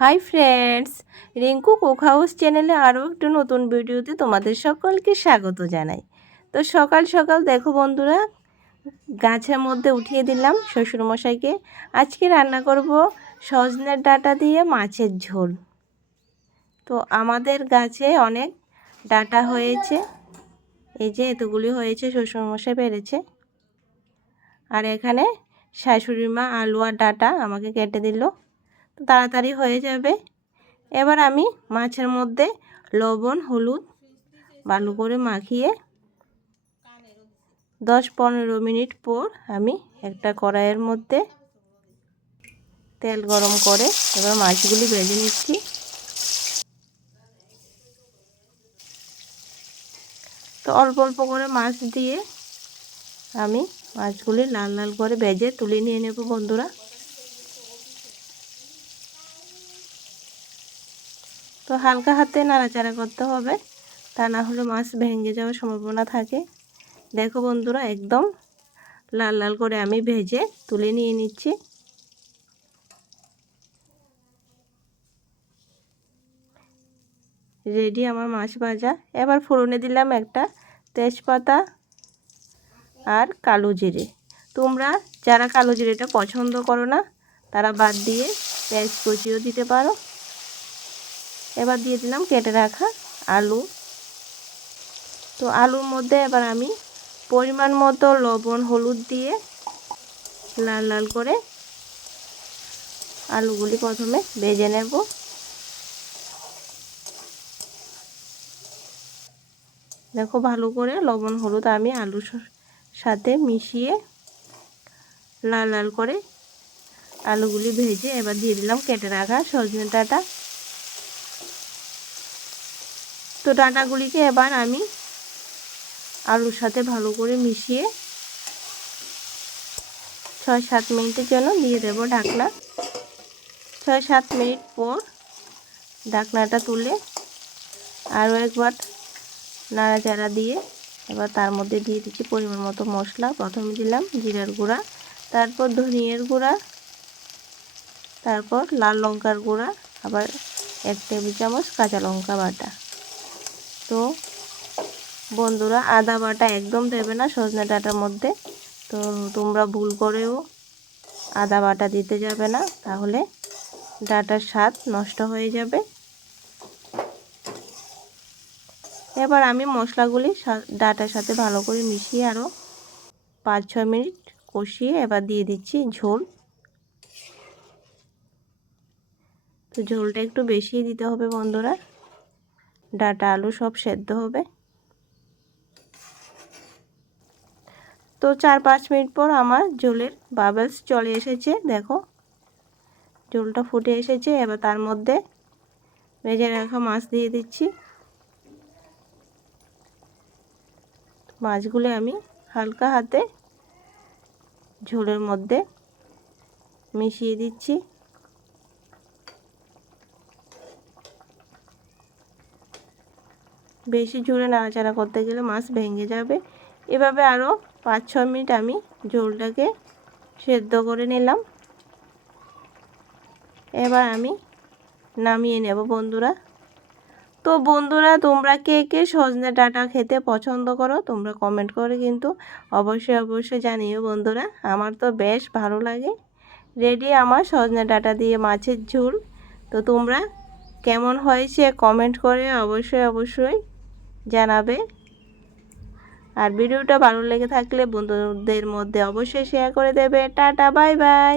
Hi friends Rinku cook house চ্যানেলে আরও একটু নতুন ভিডিওতে তোমাদের সকলকে স্বাগত জানাই। তো সকাল সকাল দেখো বন্ধুরা, গাছের মধ্যে উঠিয়ে দিলাম শ্বশুরমশাইকে। আজকে রান্না করব সজনের ডাটা দিয়ে মাছের ঝোল। তো আমাদের গাছে অনেক ডাটা হয়েছে, এই যে এতগুলি হয়েছে শ্বশুরমশাই পেরেছে। আর এখানে শাশুড়ি মা আলু আর ডাটা আমাকে কেটে দিল। তাড়াতাড়ি হয়ে যাবে। এবার আমি মাছের মধ্যে লবণ, হলুদ ভালো করে মাখিয়ে দশ পনেরো মিনিট পর আমি একটা কড়াইয়ের মধ্যে তেল গরম করে এবার মাছগুলি ভেজে নিচ্ছি। তো অল্প অল্প করে মাছ দিয়ে আমি মাছগুলি লাল লাল করে ভেজে তুলে নিয়ে নেব বন্ধুরা। তো হালকা হাতে নাড়াচাড়া করতে হবে। তা না হলে মাছ ভেঙে যাওয়ার সম্ভাবনা থাকে। দেখো বন্ধুরা, একদম লাল লাল করে আমি ভেজে তুলে নিয়ে নিচ্ছি। রেডি আমার মাছ ভাজা। এবার ফোড়নে দিলাম একটা তেজপাতা আর কালো জিরে। তোমরা যারা কালো জিরেটা পছন্দ করো না, তারা বাদ দিয়ে পেঁয়াজ কুচিও দিতে পারো। এবার দিয়ে দিলাম কেটে রাখা আলু। তো আলুর মধ্যে এবার আমি পরিমাণ মতো লবণ, হলুদ দিয়ে লাল লাল করে আলুগুলি প্রথমে ভেজে নেব। দেখো ভালো করে লবণ, হলুদ আমি আলুর সাথে মিশিয়ে লাল লাল করে আলুগুলি ভেজে এবার দিয়ে দিলাম কেটে রাখা সজনে ডাঁটা। তো ডাঁটাগুলিকে এবার আমি আলুর সাথে ভালো করে মিশিয়ে ছয় সাত মিনিটের জন্য দিয়ে দেব ঢাকনা। ছয় সাত মিনিট পর ঢাকনাটা তুলে আরও একবার নাড়াচাড়া দিয়ে এবার তার মধ্যে দিয়ে দিচ্ছি পরিমাণ মতো মশলা। প্রথমে দিলাম জিরার গুঁড়া, তারপর ধনিয়ার গুঁড়া, তারপর লাল লঙ্কার গুঁড়া, আবার এক টেবিল চামচ কাঁচা লঙ্কা বাটা। তো বন্ধুরা আদা বাটা একদম দেবে না, সজনে ডাটার মধ্যে। তো তোমরা ভুল করেও আদা বাটা দিতে যাবে না, তাহলে ডাটার স্বাদ নষ্ট হয়ে যাবে। এবার আমি মশলাগুলি ডাটার সাথে ভালো করে মিশিয়ে আরও পাঁচ ছ মিনিট কষিয়ে এবার দিয়ে দিচ্ছি ঝোল। তো ঝোলটা একটু বেশি দিতে হবে বন্ধুরা। ডাটা, আলু সব সেদ্ধ হবে। তো চার পাঁচ মিনিট পর আমার জলের বাবলস চলে এসেছে, দেখো। ঝোলটা ফুটে এসেছে, এবার তার মধ্যে ভেজে রাখা মাছ দিয়ে দিচ্ছি। মাছগুলো আমি হালকা হাতে ঝোলের মধ্যে মিশিয়ে দিচ্ছি। বেশি ঝুড়ে নাড়াচাড়া করতে গেলে মাছ ভেঙে যাবে। এভাবে আরও পাঁচ ছ মিনিট আমি ঝোলটাকে সেদ্ধ করে নিলাম। এবার আমি নামিয়ে নেব বন্ধুরা। তো বন্ধুরা, তোমরা কে কে সজনে ডাটা খেতে পছন্দ করো, তোমরা কমেন্ট করে কিন্তু অবশ্যই অবশ্যই জানিও বন্ধুরা। আমার তো বেশ ভালো লাগে। রেডি আমার সজনে ডাটা দিয়ে মাছের ঝোল। তো তোমরা কেমন হয়েছে কমেন্ট করে অবশ্যই অবশ্যই জানাবে। আর ভিডিওটা ভালো লেগে থাকলে বন্ধুদের মধ্যে অবশ্যই শেয়ার করে দেবে। Tata bye bye